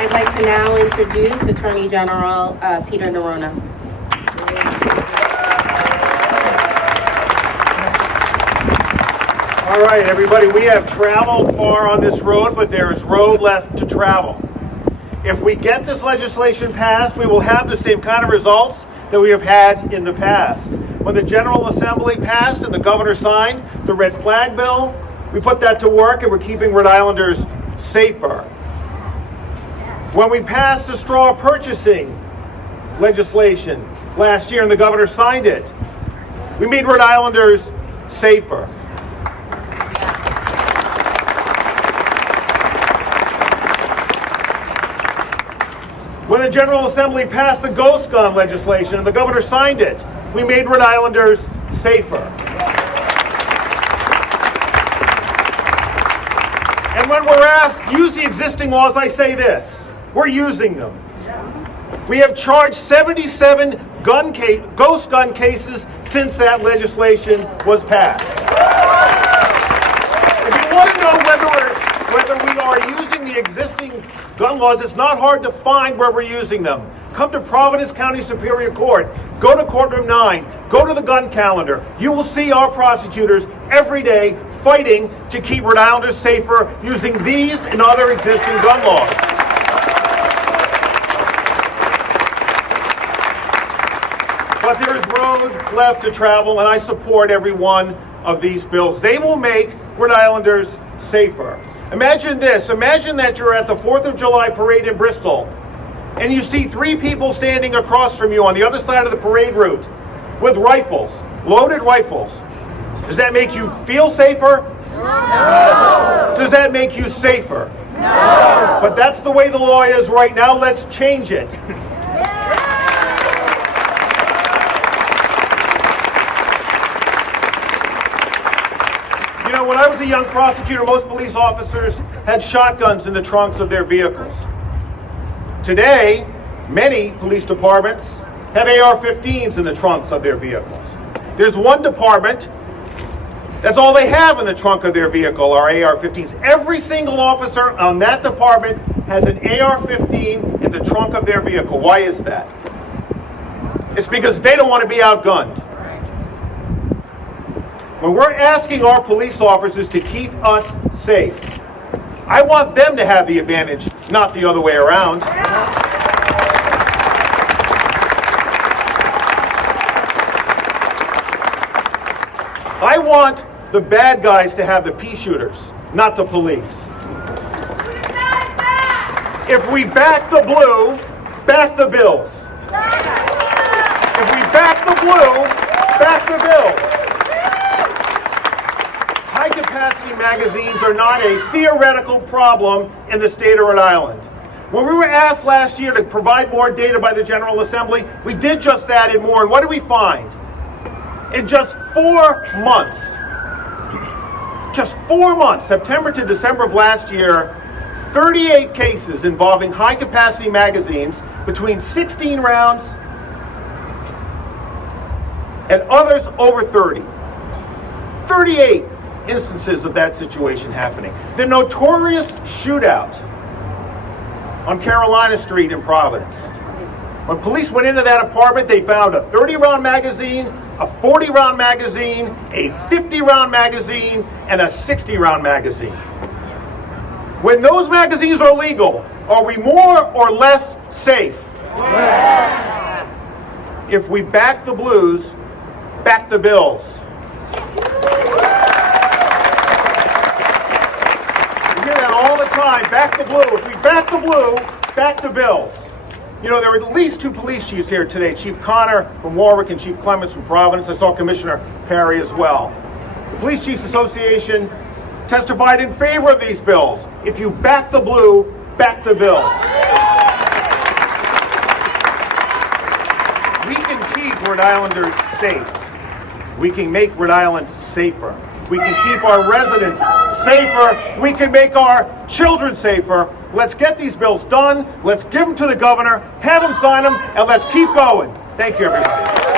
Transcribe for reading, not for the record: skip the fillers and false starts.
I'd like to now introduce Attorney General Peter Neronha. All right, everybody, we have traveled far on this road, but there is road left to travel. If we get this legislation passed, we will have the same kind of results that we have had in the past. When the General Assembly passed and the governor signed the red flag bill, we put that to work and we're keeping Rhode Islanders safer. When we passed the straw purchasing legislation last year and the governor signed it, we made Rhode Islanders safer. When the General Assembly passed the ghost gun legislation and the governor signed it, we made Rhode Islanders safer. And when we're asked, use the existing laws, I say this, we're using them. We have charged 77 ghost gun cases since that legislation was passed. If you want to know whether we are using the existing gun laws, it's not hard to find where we're using them. Come to Providence County Superior Court, go to Courtroom 9, go to the gun calendar. You will see our prosecutors every day fighting to keep Rhode Islanders safer using these and other existing gun laws. But there is road left to travel, and I support every one of these bills. They will make Rhode Islanders safer. Imagine this. Imagine that you're at the 4th of July parade in Bristol, and you see 3 people standing across from you on the other side of the parade route with rifles, loaded rifles. Does that make you feel safer? No. Does that make you safer? No. But that's the way the law is right now. Let's change it. You know, when I was a young prosecutor, most police officers had shotguns in the trunks of their vehicles. Today, many police departments have AR-15s in the trunks of their vehicles. There's one department, that's all they have in the trunk of their vehicle are AR-15s. Every single officer on that department has an AR-15 in the trunk of their vehicle. Why is that? It's because they don't want to be outgunned. When we're asking our police officers to keep us safe, I want them to have the advantage, not the other way around. I want the bad guys to have the pea shooters, not the police. If we back the blue, back the bills. If we back the blue, back the bills. High-capacity magazines are not a theoretical problem in the state of Rhode Island. When we were asked last year to provide more data by the General Assembly, we did just that and more. And what did we find? In just 4 months, September to December of last year, 38 cases involving high-capacity magazines between 16 rounds and others over 30. 38 instances of that situation happening. The notorious shootout on Carolina Street in Providence. When police went into that apartment, they found a 30-round magazine, a 40-round magazine, a 50-round magazine, and a 60-round magazine. When those magazines are legal, are we more or less safe? Yes. If we back the blues, back the bills. All the time, back the blue. If we back the blue, back the bills. You know, there were at least 2 police chiefs here today. Chief Connor from Warwick and Chief Clements from Providence. I saw Commissioner Perry as well. The Police Chiefs Association testified in favor of these bills. If you back the blue, back the bills. We can keep Rhode Islanders safe. We can make Rhode Island safer. We can keep our residents safer. We can make our children safer. Let's get these bills done. Let's give them to the governor, have him sign them, and let's keep going. Thank you, everybody.